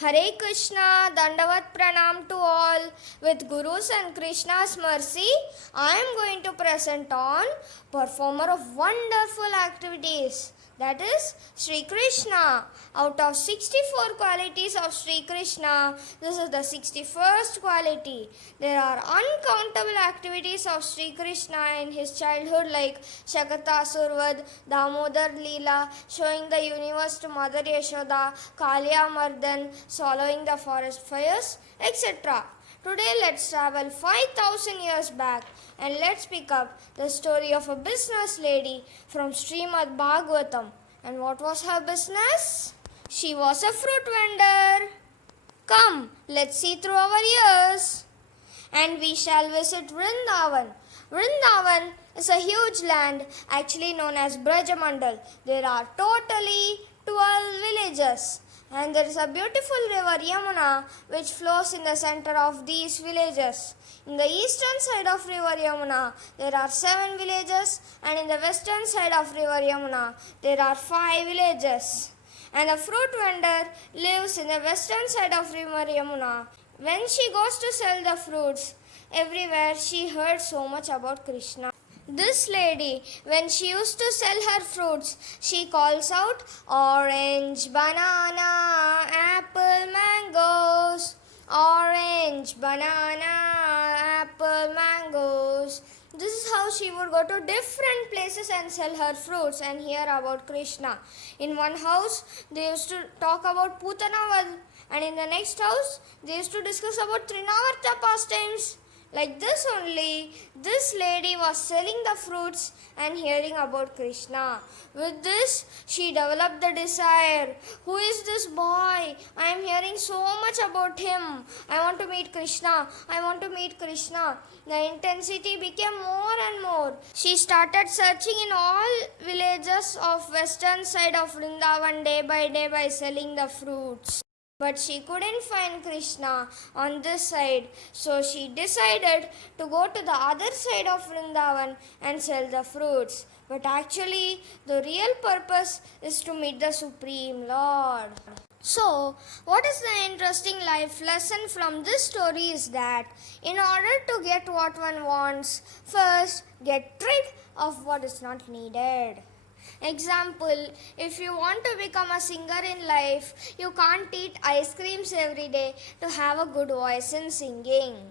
Hare Krishna, Dandavat Pranam to all. With Guru's and Krishna's mercy, I am going to present on performer of wonderful activities. That is Sri Krishna. Out of 64 qualities of Sri Krishna, this is the 61st quality. There are uncountable activities of Sri Krishna in his childhood like Shakatasur, Damodar Leela, showing the universe to Mother Yashoda, Kalya Mardan, swallowing the forest fires, etc. Today let's travel 5000 years back and let's pick up the story of a business lady from Srimad Bhagavatam. And what was her business? She was a fruit vendor. Come, let's see through our ears. And we shall visit Vrindavan. Vrindavan is a huge land actually known as Brajamandal. There are totally 12 villages. And there is a beautiful river Yamuna which flows in the center of these villages. In the eastern side of river Yamuna there are 7 villages, and in the western side of river Yamuna there are 5 villages. And the fruit vendor lives in the western side of river Yamuna. When she goes to sell the fruits, everywhere she heard so much about Krishna. This lady, when she used to sell her fruits, she calls out orange, banana, apple, mangoes. Orange, banana, apple, mangoes. This is how she would go to different places and sell her fruits and hear about Krishna. In one house, they used to talk about Putanavad, and in the next house, they used to discuss about Trinavarta pastimes. Like this only, this lady was selling the fruits and hearing about Krishna. With this, she developed the desire. Who is this boy? I am hearing so much about him. I want to meet Krishna. I want to meet Krishna. The intensity became more and more. She started searching in all villages of western side of Vrindavan day by selling the fruits. But she couldn't find Krishna on this side, so she decided to go to the other side of Vrindavan and sell the fruits. But actually, the real purpose is to meet the Supreme Lord. So, what is the interesting life lesson from this story is that in order to get what one wants, first get rid of what is not needed. Example, if you want to become a singer in life, you can't eat ice creams every day to have a good voice in singing.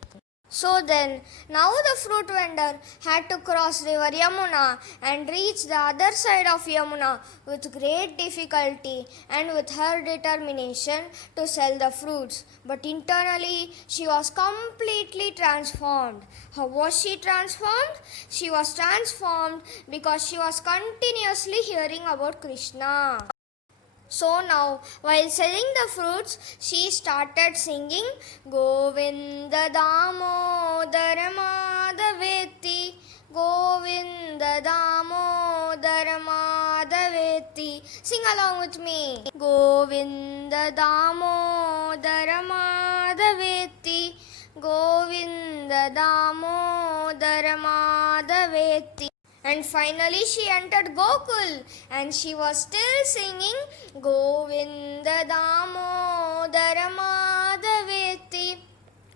So then, now the fruit vendor had to cross river Yamuna and reach the other side of Yamuna with great difficulty and with her determination to sell the fruits. But internally, she was completely transformed. How was she transformed? She was transformed because she was continuously hearing about Krishna. So now, while selling the fruits, she started singing Govinda Damodara Madhaveti, Govinda Damodara Madhaveti. Sing along with me. Govinda Damodara Madhaveti, Govinda Damodara Madhaveti. And finally she entered Gokul and she was still singing Govinda Damodara Madhaveti,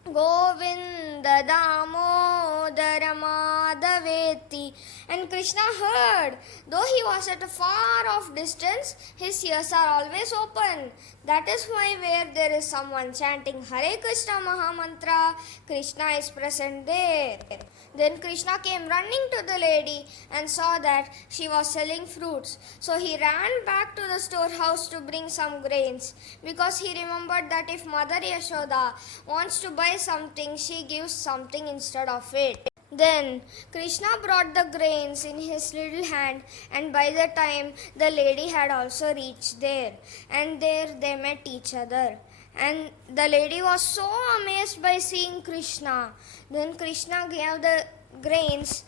Govinda Damodara Madhaveti. And Krishna heard. Though he was at a far off distance, his ears are always open. That is why where there is someone chanting Hare Krishna Mahamantra, Krishna is present there. Then Krishna came running to the lady and saw that she was selling fruits. So he ran back to the storehouse to bring some grains, because he remembered that if Mother Yashoda wants to buy something, she gives something instead of it. Then Krishna brought the grains in his little hand, and by the time the lady had also reached there, and there they met each other. And the lady was so amazed by seeing Krishna. Then Krishna gave the grains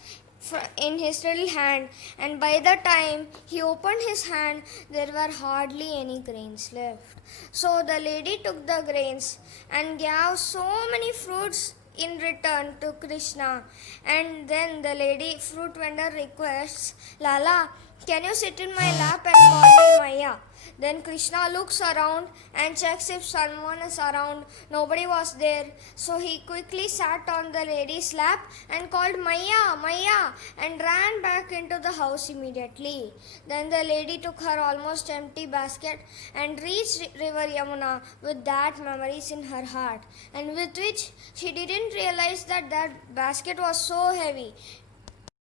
in his little hand, and by the time he opened his hand, there were hardly any grains left. So the lady took the grains and gave so many fruits in return to Krishna. And then the lady fruit vendor requests, Lala, can you sit in my lap and call me Maya? Then Krishna looks around and checks if someone is around. Nobody was there. So he quickly sat on the lady's lap and called Maya, Maya, and ran back into the house immediately. Then the lady took her almost empty basket and reached River Yamuna with that memories in her heart, and with which she didn't realize that that basket was so heavy.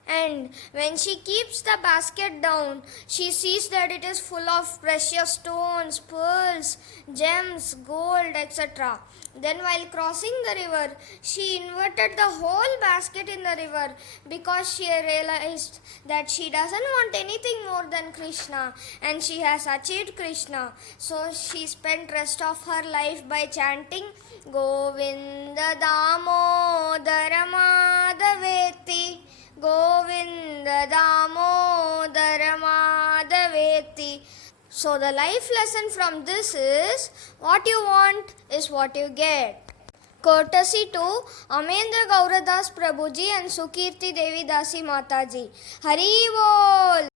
And when she keeps the basket down, she sees that it is full of precious stones, pearls, gems, gold, etc. Then, while crossing the river, she inverted the whole basket in the river because she realized that she doesn't want anything more than Krishna, and she has achieved Krishna. So she spent rest of her life by chanting Govinda Damodara Madhaveti. Govinda Damodara Madhaveti. So the life lesson from this is, what you want is what you get. Courtesy to Amendra Gauradas Prabhuji and Sukirti Devi Dasi Mataji. Hari Bol!